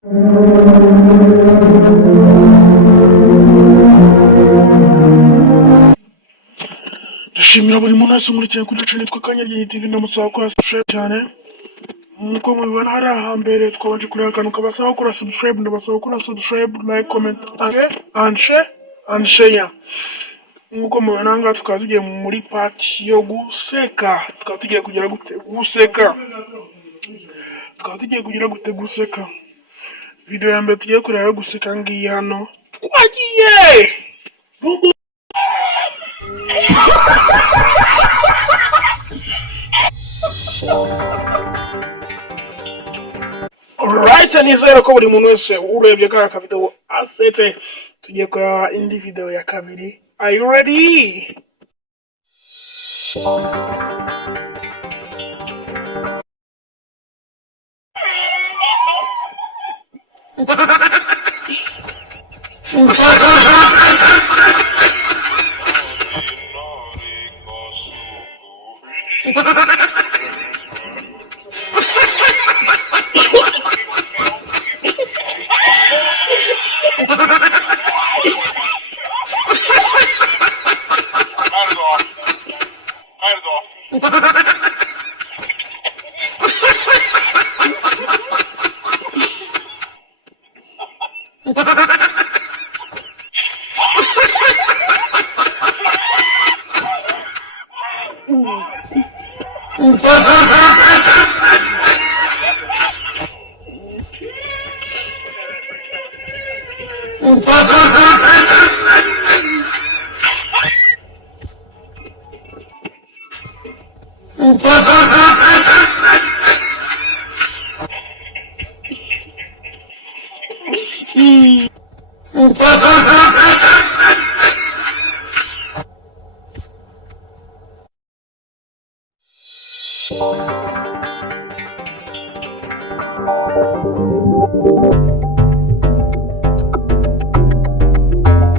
Ndashimira buri muntu wese umurikiye kuri channel yitwa Kanyaryi TV, ndamusaba gukora subscribe cyane. Nkuko mubibona hari ahambere twabanje kureba akantu kabasaba gukora subscribe, ndabasaba gukora subscribe, like, comment and share. Nkuko mubibona ngaha tukaba tugiye muri part yo guseka. Tukaba tugiye kugira guseka. Video ya mbere tugiye kureba yo guseka ngiyi hano. Twagiye! Alright, nizera ko buri muntu wese urebye ka video asetse. Tugiye kureba indi video ya kabiri. Are you ready?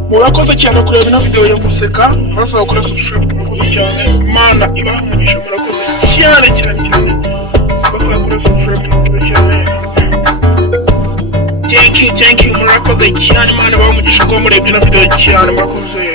Murakoze cyane kureba ino video yo guseka. Murasaba gukora subscribe. Murakoze cyane. Mana ibaha umugisha. Murakoze cyane. Murasaba gukora subscribe. Murakoze cyane. Thank you. Murakoze cyane. Mana ibaha umugisha ko murebye ino video cyane. Murakoze.